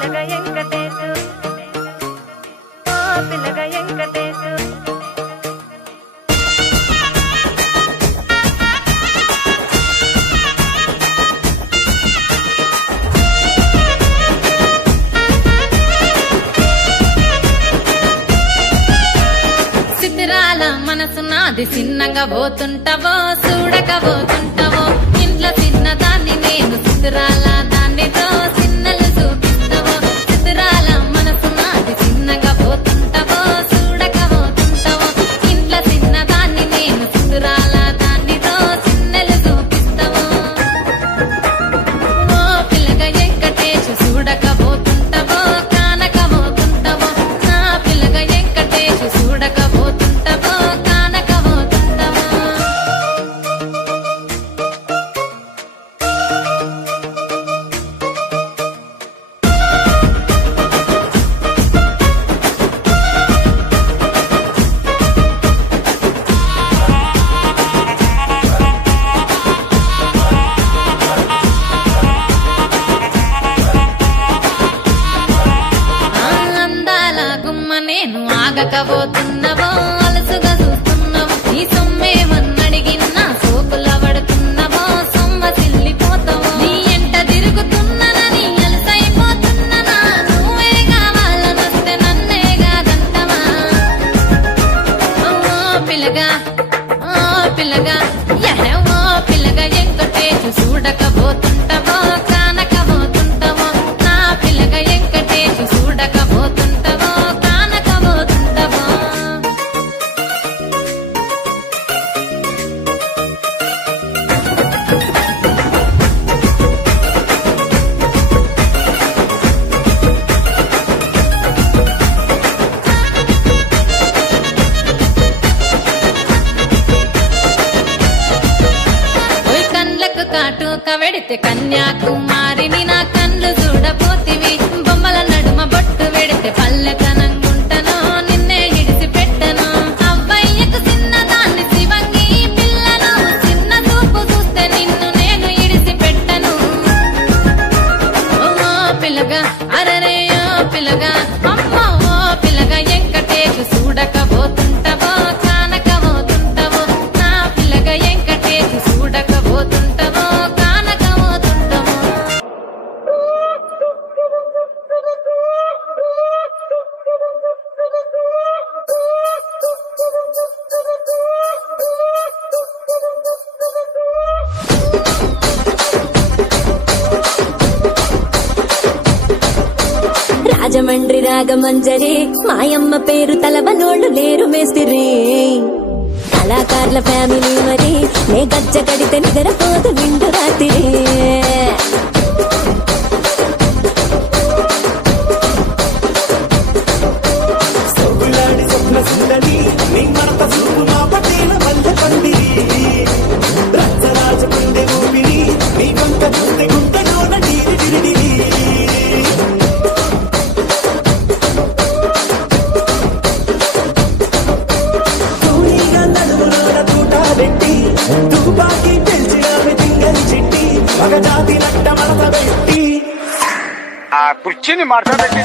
పిల్లగా వెంకటేశు ఓ పిల్లగా వెంకటేశు సిద్ధిరాల మనసు నాది చిన్నగా పోతుంటావో చూడక పోతుంటావో ఇంట్లో చిన్నదాన్ని నేను సిద్ధిరాల దానితో చిన్నలు చూపిస్తావో సిద్ధిరాల మనసు నాది చిన్నగా పోతుంటావో చూడక పోతుంటావో ఇంట్లో చిన్నదాన్ని నేను సిద్ధిరాల దానితో చిన్నలు చూపిస్తావో ఓ పిల్లగా వెంకటేశు చూడక పోతుంటావో కానక పోతుంటావో నా పిల్లగా వెంకటేశు చూడక పోతుంటావో కానక పోతుంటావో అందాల గుమ్మ నేను ఆగకపోతున్నావో అలసుగా చూస్తున్నావో నీ సొమ్మేమన్నడిగినా సోకుల పడుతున్నావో సొమ్మ సిల్లిపోతావో నీ ఎంట తిరుగుతున్నానని అలసైపోతున్నానా నువ్వే కావాలనొస్తే నన్నే కాదంటవా ఓ పిల్లగా యహే ఓ పిల్లగా వెంకటేశు చూడకపోతుంటావో కానకపోతుంటావో నా పిల్లగా వెంకటేశు చూడకపోతుంటావో కానకపోతుంటావో ఓయ్ కండ్లకు కాటుక వెడితే కన్యాకుమారిని నా కండ్లు చూడపోతివి బొమ్మల నడుమ బొట్టు వెడితే పల్లెతనంగుంటను నిన్నే ఇడిసి పెట్టను అవ్వయ్యకు చిన్నదాన్ని శివంగి పిల్లను చిన్న చూపు చూస్తే నిన్ను నేను ఇడిసి పెట్టను ఓ పిల్లగా అరరే ఓ పిల్లగా అమ్మో ఓ పిల్లగా వెంకటేశు చూడకపోతుంటావో కానకపోతుంటావో నా పిల్లగా వెంకటేశు చూడకపోతుంటావో కానకపోతుంటావో రాజమండ్రి రాగమంజరి మాయమ్మ పేరు తలవనోళ్ళు లేరు మేస్తిరి కళాకారుల ఫ్యామిలీ మరి నే గజ్జ కడితే నిద్రపోదు నిండు రాత్రి సౌలాడి స్వప్న సుందరి నీ మరత చూపు మా పటేల వల్ల పందిరి రచ్చరాజ గుండె ఊపిరి నీ వంక గుండె గుంటలోన నీరి విరిడిరి తూనీగా నడుములోన తూట పెట్టి తుపాకి పెంచినామె తింగని చిట్టి మగజాతి నట్ట మడత పెట్టి ఆ కుర్చీని మాట్లాడండి.